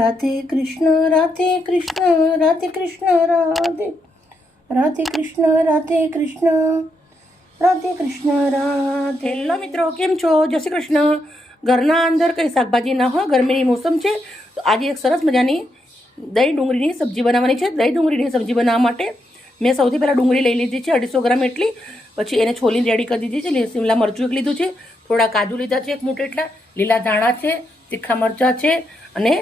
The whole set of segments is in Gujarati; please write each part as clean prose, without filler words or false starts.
રાધે કૃષ્ણ રાધે કૃષ્ણ રાધે કૃષ્ણ રાધે રાધે કૃષ્ણ રાધે કૃષ્ણ રાધે કૃષ્ણ રાધે. હેલો મિત્રો, કેમ છો? જય શ્રી કૃષ્ણ. ઘરના અંદર કંઈ શાકભાજી ના હોય, ગરમીની મોસમ છે, તો આજે એક સરસ મજાની દહીં ડુંગળીની સબ્જી બનાવવાની છે. દહીં ડુંગળીની સબ્જી બનાવવા માટે મેં સૌથી પહેલાં ડુંગળી લઈ લીધી છે 250 ગ્રામ એટલી. પછી એને છોલીને રેડી કરી દીધી છે. શિમલા મરચું એક લીધું છે, થોડા કાજુ લીધા છે 1 મૂઠ એટલા, લીલા ધાણા છે, તીખા મરચાં છે અને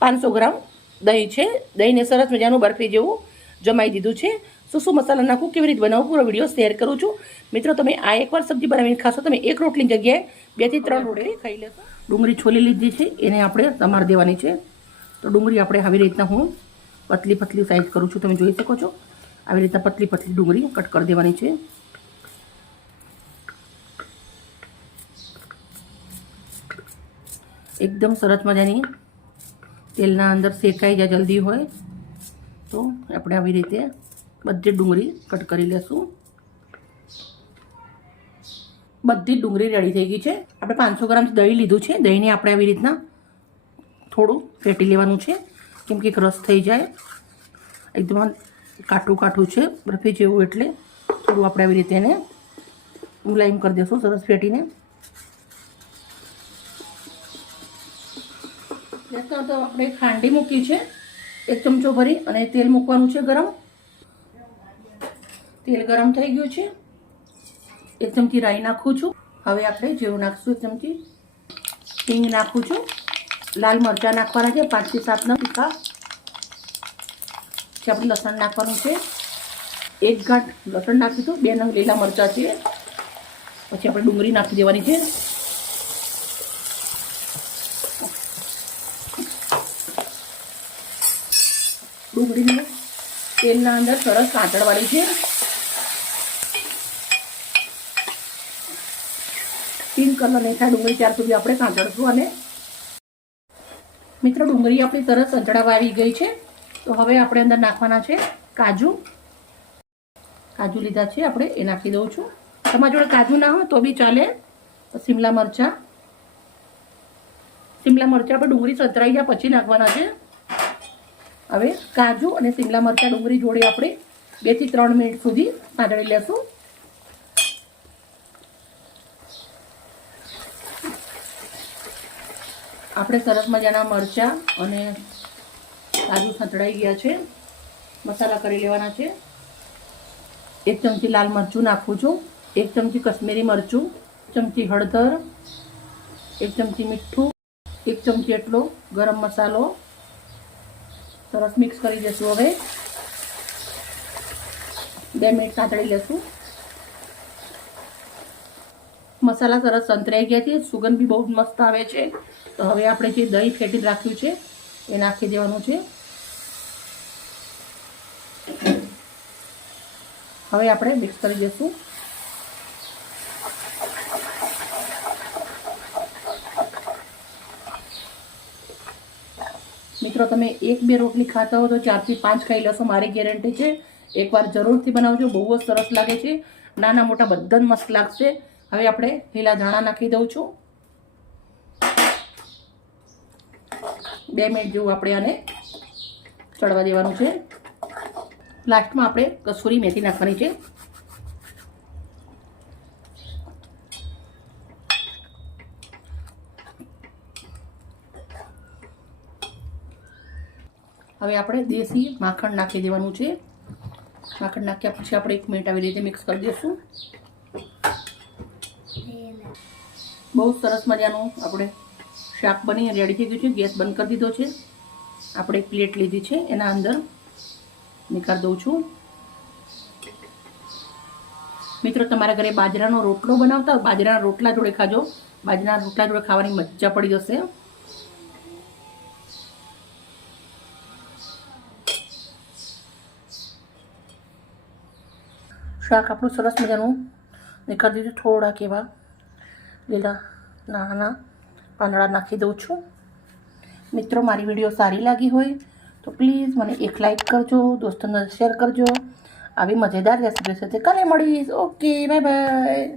500 ગ્રામ દહીં છે. દહીંને સરસ મજાનું બરફી જેવું જમાઈ દીધું છે. શું મસાલા નાખું, કેવી રીતે બનાવું, પૂરો વિડીયો શેર કરું છું. મિત્રો, તમે આ એકવાર સબ્જી બનાવીને ખાશો, તમે એક રોટલીની જગ્યાએ 2 થી 3 રોટલી ખાઈ લેશો. ડુંગળી છોલી લીધી છે, એને આપણે સમાર દેવાની છે. તો ડુંગળી આપણે આવી રીતના હું પતલી પતલી સાઈઝ કરું છું, તમે જોઈ શકો છો. આવી રીતના પતલી પતલી ડુંગળી કટ કરી દેવાની છે. એકદમ સરસ મજાની તેલના અંદર શેકાઈ જાય જલ્દી હોય તો આપણે આવી રીતે બધી ડુંગળી કટ કરી લેશું. બધી ડુંગળી રેડી થઈ ગઈ છે. આપણે 500 ગ્રામ દહીં લીધું છે. દહીંને આપણે આવી રીતના થોડું ફેટી લેવાનું છે, કેમ કે એક રસ થઈ જાય. એકદમ કાઠું કાઠું છે બરફી જેવું, એટલે થોડું આપણે આવી રીતે એને મુલાયમ કરી દઈશું સરસ ફેટીને. તો આપણે ખાંડી મૂકી છે 1 ચમચો ભરી, અને તેલ મૂકવાનું છે ગરમ. તેલ ગરમ થઈ ગયું છે. 1 ચમચી રાઈ નાખું છું. હવે આપણે જેવું નાખશું 1 ચમચી હિંગ નાખું છું. લાલ મરચાં નાખવાના છે 5 થી 7 નંગ તીખા. પછી આપણે લસણ નાખવાનું છે, 1 ગાંઠ લસણ નાખીશું, 2 નંગ લીલા મરચાં છે. પછી આપણે ડુંગળી નાખી દેવાની છે. ડુંગળીને તેલના અંદર સરસ કાતળવાળી છે. પિંક કલર નહીં થાય ડુંગળી ત્યાર સુધી આપણે કાતળશું. અને મિત્રો, ડુંગળી આપણી સરસ સંચળાવા આવી ગઈ છે. તો હવે આપણે અંદર નાખવાના છે કાજુ. કાજુ લીધા છે આપણે, એ નાખી દઉં છું. તમારી જોડે કાજુ ના હોય તો બી ચાલે. શિમલા મરચાં આપણે ડુંગળી સંતરાઈ જાય પછી નાખવાના છે. હવે કાજુ અને શિમલા મરચાં ડુંગળી જોડે આપણે 2 થી 3 મિનિટ સુધી સાંતળી લેશું. આપણે સરસ મજાના મરચાં અને કાજુ સંતળાઈ ગયા છે. મસાલા કરી લેવાના છે. 1 ચમચી લાલ મરચું નાખું છું, 1 ચમચી કશ્મીરી મરચું, 1 ચમચી હળદર, 1 ચમચી મીઠું, 1 ચમચી એટલો ગરમ મસાલો. સરસ મિક્સ કરી દઈશું. હવે 2 મિનિટ સાંતળી લેશું. મસાલા સરસ સંતરાઈ ગયા છે, સુગંધ બી બહુ મસ્ત આવે છે. તો હવે આપણે જે દહીં ફેટી રાખ્યું છે એ નાખી દેવાનું છે. હવે આપણે મિક્સ કરી દઈશું. મિત્રો, તમે 1-2 રોટલી ખાતા હો તો 4 થી 5 ખાઈ લેશો, મારી ગેરંટી છે. એકવાર જરૂરથી બનાવજો, બહુ જ સરસ લાગે છે. નાના મોટા બધા જ મસ્ત લાગશે. હવે આપણે લીલા ધાણા નાખી દઉં છું. 2 મિનિટ જેવું આપણે આને ચડવા દેવાનું છે. લાસ્ટમાં આપણે કસૂરી મેથી નાખવાની છે. હવે આપણે દેશી માખણ નાખી દેવાનું છે. માખણ નાખ્યા પછી આપણે 1 મિનિટ આવી રીતે મિક્સ કરી દઈશું. બહુ સરસ મજાનું આપણે શાક બની રેડી થઈ ગયું છે. ગેસ બંધ કરી દીધો છે. આપણે એક પ્લેટ લીધી છે, એના અંદર નીકાળી દઉં છું. મિત્રો, તમારા ઘરે બાજરાનો રોટલો બનાવતા હોય, બાજરાના રોટલા જોડે ખાજો. બાજરાના રોટલા જોડે ખાવાની મજા પડી જશે. શાક આપણું સરસ મજાનું નીકાળી દીધું. થોડાક એવા લીલા નાના પાંદડા નાખી દઉં છું. મિત્રો, મારી વિડીયો સારી લાગી હોય તો પ્લીઝ મને એક લાઈક કરજો, દોસ્તોને શેર કરજો. આવી મજેદાર રેસીપી સાથે કાલે મળીશ. Okay, bye bye.